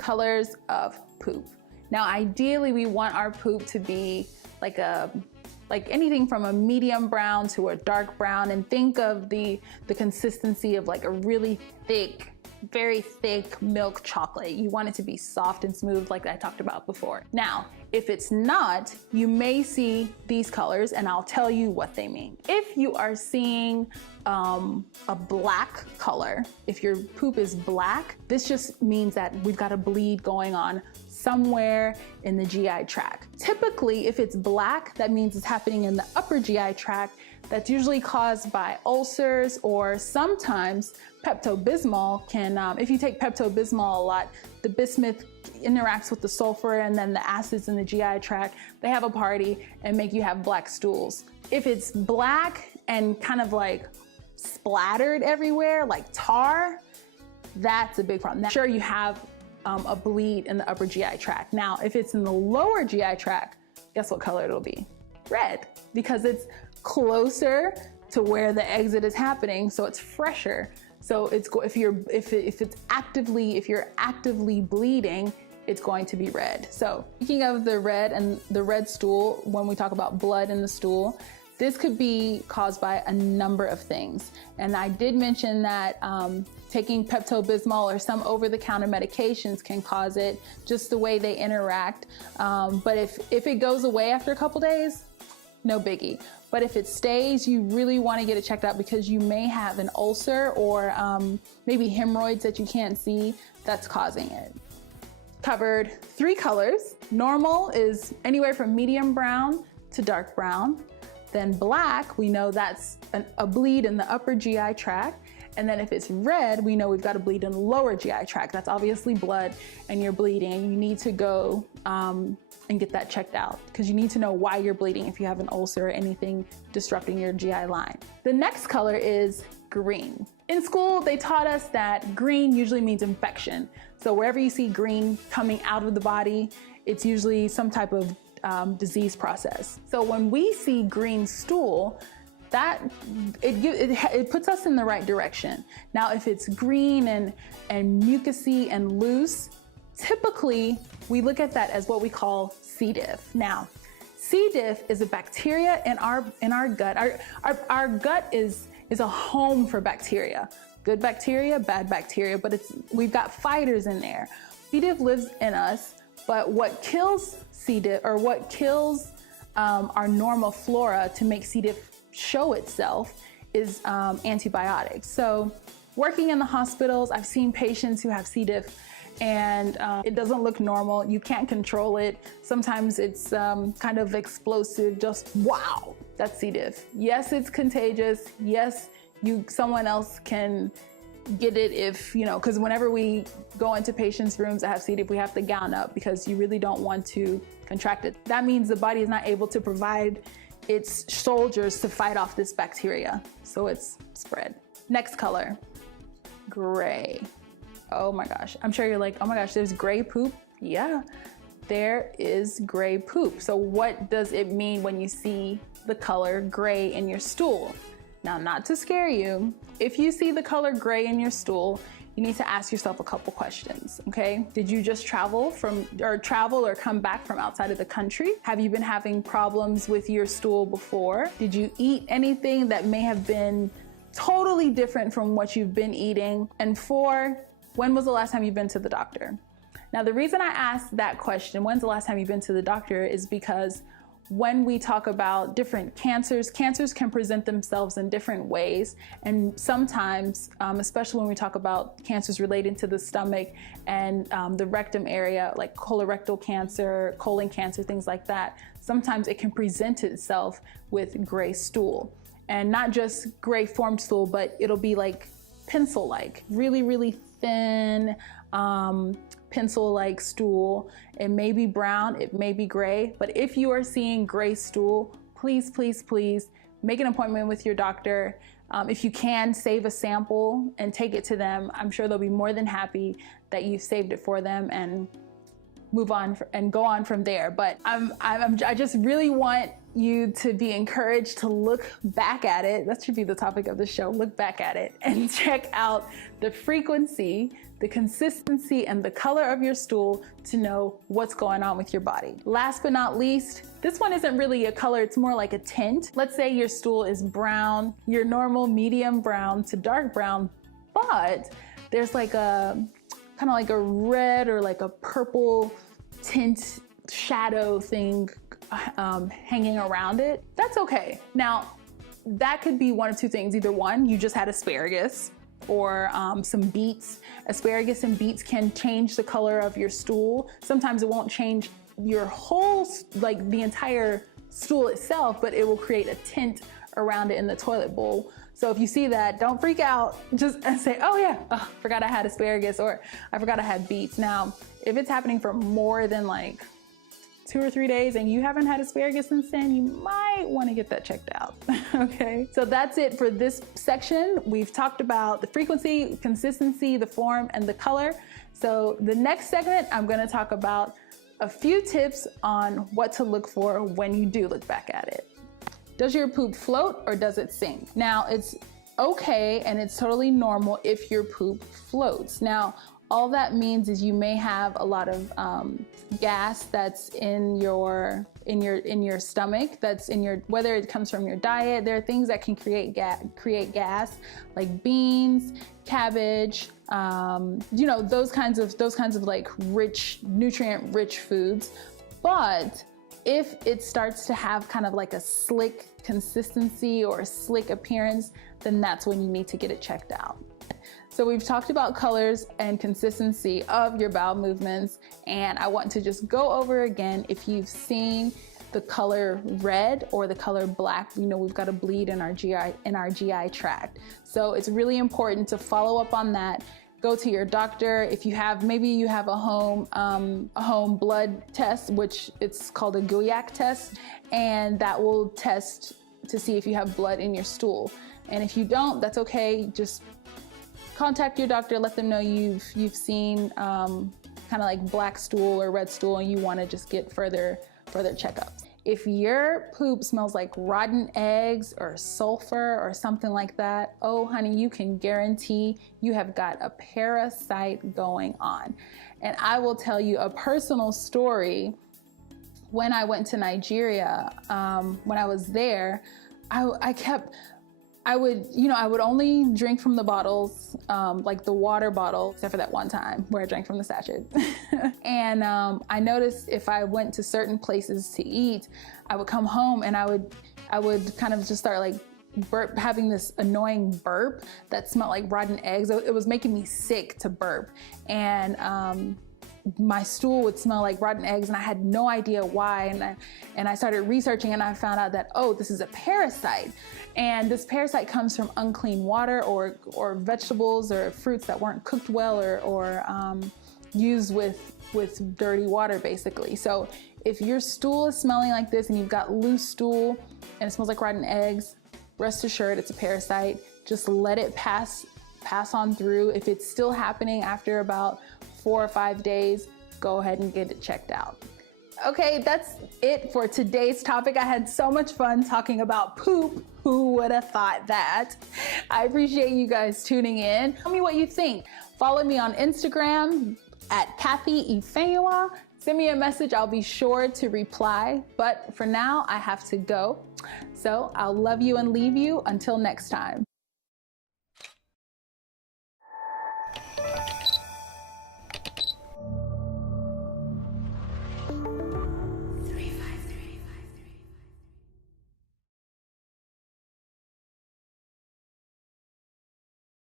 colors of poop. Now, ideally, we want our poop to be like anything from a medium brown to a dark brown, and think of the consistency of like a really thick, very thick milk chocolate. You want it to be soft and smooth like I talked about before. Now, if it's not, you may see these colors, and I'll tell you what they mean. If you are seeing a black color, if your poop is black, this just means that we've got a bleed going on somewhere in the GI tract. Typically, if it's black, that means it's happening in the upper GI tract. That's usually caused by ulcers, or sometimes Pepto-Bismol can, if you take Pepto-Bismol a lot, the bismuth interacts with the sulfur and then the acids in the GI tract. They have a party and make you have black stools. If it's black and kind of like splattered everywhere, like tar, that's a big problem. Now, sure, you have a bleed in the upper GI tract. Now, if it's in the lower GI tract, guess what color it'll be? Red, because it's closer to where the exit is happening, so it's fresher. So if you're actively bleeding, it's going to be red. So speaking of the red and the red stool, when we talk about blood in the stool, this could be caused by a number of things. And I did mention that taking Pepto-Bismol or some over-the-counter medications can cause it, just the way they interact. But if it goes away after a couple days, no biggie. But if it stays, you really want to get it checked out, because you may have an ulcer or maybe hemorrhoids that you can't see that's causing it. Covered 3 colors. Normal is anywhere from medium brown to dark brown. Then black, we know that's a bleed in the upper GI tract. And then if it's red, we know we've got a bleed in the lower GI tract. That's obviously blood and you're bleeding. You need to go and get that checked out, because you need to know why you're bleeding if you have an ulcer or anything disrupting your GI line. The next color is green. In school, they taught us that green usually means infection. So wherever you see green coming out of the body, it's usually some type of disease process. So when we see green stool, it puts us in the right direction. Now, if it's green and mucousy and loose, typically we look at that as what we call C. diff. Now, C. diff is a bacteria in our gut. Our gut is a home for bacteria. Good bacteria, bad bacteria, but we've got fighters in there. C. diff lives in us, but what kills C. diff, or what kills our normal flora to make C. diff show itself, is antibiotics. So working in the hospitals, I've seen patients who have C. diff and it doesn't look normal. You can't control it. Sometimes it's kind of explosive, just wow, that's C. diff. Yes, it's contagious. Yes, someone else can get it if, because whenever we go into patients' rooms that have C. diff, we have to gown up because you really don't want to contract it. That means the body is not able to provide its soldiers to fight off this bacteria, so it's spread. Next color, gray. Oh my gosh, I'm sure you're like, oh my gosh, there's gray poop. Yeah, there is gray poop. So what does it mean when you see the color gray in your stool? Now, not to scare you, if you see the color gray in your stool, you need to ask yourself a couple questions, okay? Did you just travel or come back from outside of the country? Have you been having problems with your stool before? Did you eat anything that may have been totally different from what you've been eating? And 4, when was the last time you've been to the doctor? Now, the reason I asked that question, when's the last time you've been to the doctor, is because when we talk about different cancers can present themselves in different ways. And sometimes, especially when we talk about cancers relating to the stomach and the rectum area, like colorectal cancer, colon cancer, things like that, sometimes it can present itself with gray stool. And not just gray formed stool, but it'll be like pencil-like, really, really thin, pencil-like stool. It may be brown, it may be gray, but if you are seeing gray stool, please, please, please make an appointment with your doctor. If you can, save a sample and take it to them. I'm sure they'll be more than happy that you've saved it for them and move on and go on from there. But I just really want you to be encouraged to look back at it. That should be the topic of the show, look back at it, and check out the frequency, the consistency, and the color of your stool to know what's going on with your body. Last but not least, this one isn't really a color, it's more like a tint. Let's say your stool is brown, your normal medium brown to dark brown, but there's like a kind of like a red or like a purple tint shadow thing hanging around it. That's okay. Now, that could be one of two things. Either one, you just had asparagus or some beets. Asparagus and beets can change the color of your stool. Sometimes it won't change your whole, like the entire stool itself, but it will create a tint around it in the toilet bowl. So if you see that, don't freak out. Just say, oh yeah, forgot I had asparagus, or I forgot I had beets. Now, if it's happening for more than like 2 or 3 days and you haven't had asparagus since then, you might want to get that checked out. Okay, so that's it for this section. We've talked about the frequency, consistency, the form, and the color. So the next segment, I'm going to talk about a few tips on what to look for when you do look back at it. Does your poop float or does it sink? Now, it's okay and it's totally normal if your poop floats. Now, all that means is you may have a lot of gas that's in your stomach, that's in your, whether it comes from your diet. There are things that can create gas, like beans, cabbage, you know, those kinds of like rich, nutrient-rich foods. But if it starts to have kind of like a slick consistency or a slick appearance, then that's when you need to get it checked out. So we've talked about colors and consistency of your bowel movements, and I want to just go over again. If you've seen the color red or the color black, you know we've got a bleed in our GI tract. So it's really important to follow up on that. Go to your doctor. If you have, maybe you have a home blood test, which it's called a Guillac test, and that will test to see if you have blood in your stool. And if you don't, that's okay. Just contact your doctor, let them know you've seen kind of like black stool or red stool and you want to just get further checkups. If your poop smells like rotten eggs or sulfur or something like that, oh honey, you can guarantee you have got a parasite going on. And I will tell you a personal story. When I went to Nigeria, when I was there, I would only drink from the bottles, like the water bottle, except for that one time where I drank from the sachet. And I noticed if I went to certain places to eat, I would come home and I would kind of just start like having this annoying burp that smelled like rotten eggs. It was making me sick to burp. And my stool would smell like rotten eggs and I had no idea why. And I started researching and I found out that, oh, this is a parasite. And this parasite comes from unclean water or vegetables or fruits that weren't cooked well or used with dirty water, basically. So if your stool is smelling like this and you've got loose stool and it smells like rotten eggs, rest assured it's a parasite. Just let it pass on through. If it's still happening after about 4 or 5 days, go ahead and get it checked out. Okay, that's it for today's topic. I had so much fun talking about poop. Who would have thought that? I appreciate you guys tuning in. Tell me what you think. Follow me on Instagram at Kathy Ifeanyiwa. Send me a message. I'll be sure to reply. But for now, I have to go. So I'll love you and leave you until next time.